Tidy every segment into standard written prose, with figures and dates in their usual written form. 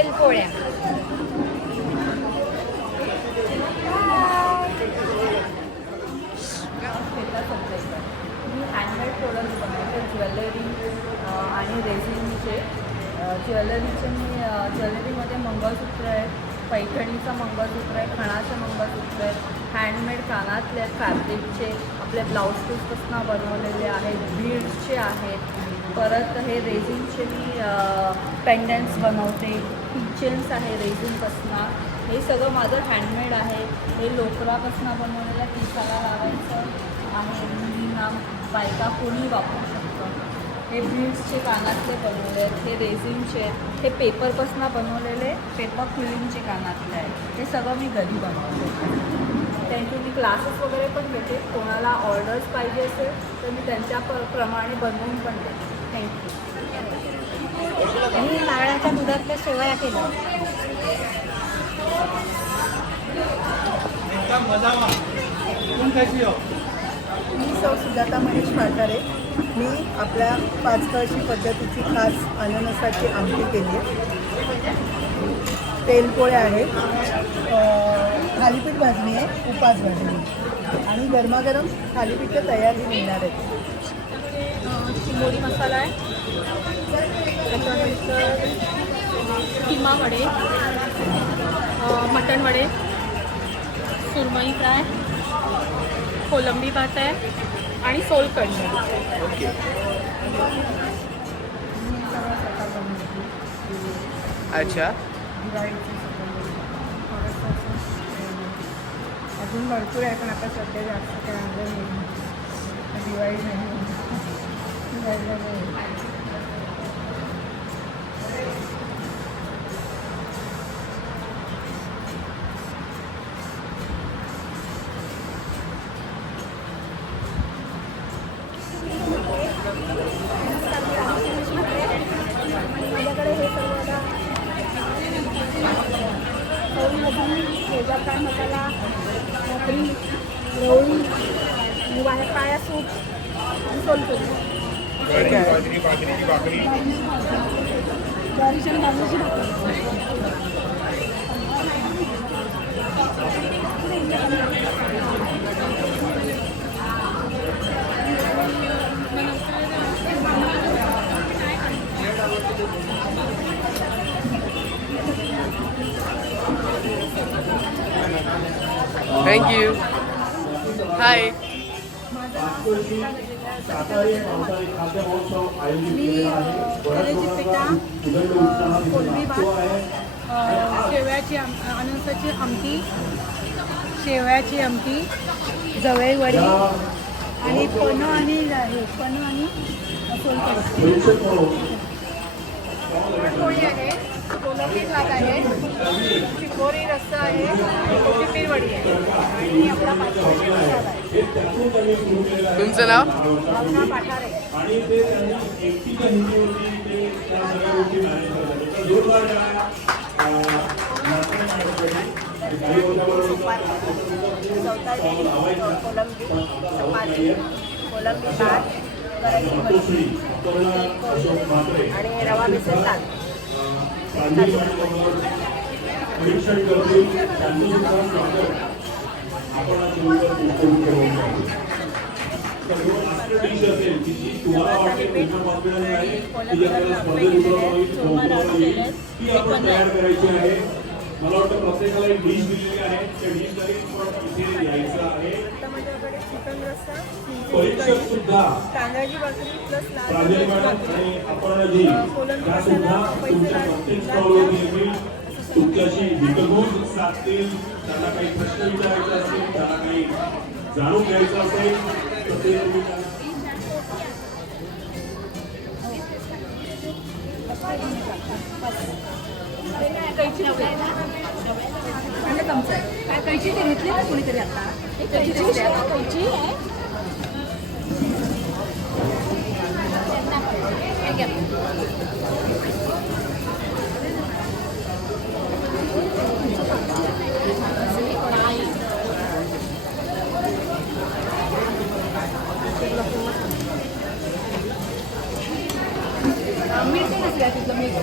तेलपोळ्या. मी handmade products बनवते, jewellery आणि रेझिनचे. ज्वेलरीचे मी ज्वेलरीमध्ये मंगळसूत्र आहेत, पैठणीचं मंगळसूत्र आहे, खणाचं मंगळसूत्र आहे, हँडमेड कानातले आहेत फॅब्रिकचे, आपले ब्लाऊज पीसपासून बनवलेले आहेत, बीड्सचे आहेत. परत हे रेझिनचे मी पेंडंट्स बनवते, किचन्स आहे रेझिनपासून. हे सगळं माझं हँडमेड आहे. हे लोकरापासून बनवलेलं केसाला लावायचं आहे, मुलींना बायका कोणी वापरू शकतं. हे बीड्सचे कानातले बनवले आहेत, हे रेझिनचे आहेत, हे पेपरपासून बनवलेले पेपर क्विलिंगचे कानातले आहेत. हे सगळं मी घरी बनवते. त्यांचे मी क्लासेस वगैरे पण घेते. कोणाला ऑर्डर्स पाहिजे असेल तर मी त्यांच्या प्रमाणे बनवून पण देते. थँक्यू. आणि नारळाच्या दुधातल्या शेवया केल्या. मी सौ सुजाता महेश पाठारे. मी आपल्या पाचकळशी पद्धतीची खास अननसाची आमटी केली आहे. तेलपोळ्या आहेत, थालीपीठ भाजणी आहे, उपास भाजणी आणि गरमागरम थालीपीठ तयारी मिळणार आहेत. चिंबोरी मसाला आहे, त्याच्यानंतर किमा वडे, मटण वडे, सुरमई फ्राय, कोलंबी भात आहे आणि सोलकढी. अच्छा. अजून भरपूर आहे पण आता सध्या जास्त काय आलं नाही. दिवाळी नाही. माझ्याकडे हे सर्व आता फ्राय मसाला, भाकरी, रवळी, पाया सूप आणि सोलकढी. ज्वारीची आणि बाजरीची भाकरी. Thank you. Hi. मी रव्याची पिठा, कोलंबी भात, शेवयाची अननसाची आमटी, शेवयाची आमटी, जवळ वडी आणि पन्ह आणि सोलकढी. पोळी आहे, कोलंबी भात आहे, चिकोरी रस्सा आहे, कोथिंबीर वडी आहे आणि आपला पाचकळशी मसाला आहे. तुमचं नाव? भावना पाठारे. कोलंबी भात, करायची भजी आणि रवा मिसळ ताक. मला वाटतं प्रत्येकाला एक डिश दिलेली आहे. त्या डिशमध्ये इथे यायचं आहे. माझ्याकडे चिकन रस्सा, परीक्षक सुद्धा तांदळाची भाकरी प्लस लाल प्राजली मॅडम आणि अपर्णाजी त्या सुद्धा तुमच्या प्रत्येक स्टॉलवर येतील. तुमच्याशी हितगुज साधतील. त्यांना काही प्रश्न विचारायचे असतील, त्यांना काही जाणून घ्यायचं असेल तर ते तुम्ही कैची ते घेतली ना कोणीतरी आता. कैची आहे. मिळते ना तिथलं मिळते.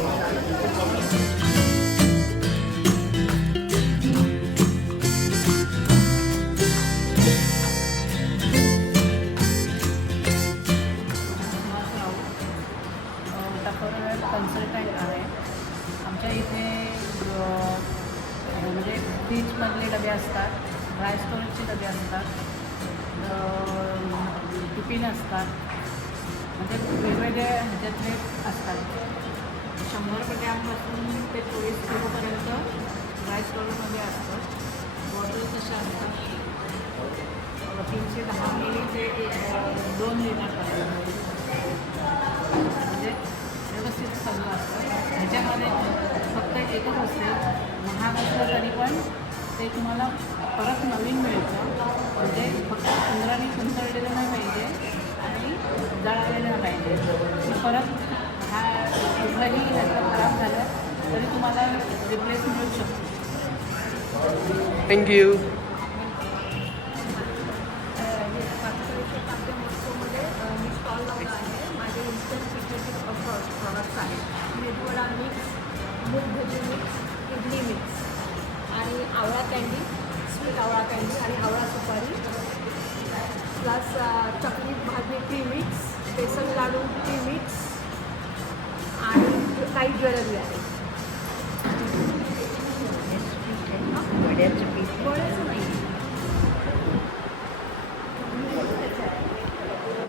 म्हणजे फ्रीजमधले डबे असतात, ड्राय स्टोरेजचे डबे असतात, टिफिन असतात, म्हणजे वेगवेगळ्या ह्याच्यातले असतात. 100 ग्रॅमपासून ते 24 किलोपर्यंत ड्राय स्टोरेजमध्ये असतं. बॉटल कशा असतात 310 मिली ते 2 लिटरपर्यंत, म्हणजे व्यवस्थित सगळं असतं. ह्याच्यामध्ये फक्त एकच असते, महाग असलं तरी पण ते तुम्हाला परत नवीन मिळतं. म्हणजे फक्त 15ने कुंचळलेलं नाही पाहिजे आणि जळालेलं नाही पाहिजे. परत हा कुठलंही त्याचं खराब झालं तरी तुम्हाला रिप्लेस मिळू शकतो. थँक्यू. पाचकळीच्या खाद्य महोत्सवमध्ये मी स्टॉल लावला आहे. माझे इन्स्टंट सिक्रेटिव्ह प्रॉडक्ट्स आहेत. मेदूवडा मिक्स, मूग भजी मिक्स, इडली मिक्स आणि आवळा कँडी, स्वीट आवळा कँडी आणि आवळा सुपारी, प्लस चकली भाजी टी मिक्स, बेसन लाडू टी मिक्स आणि काही ज्वेलरी आहे.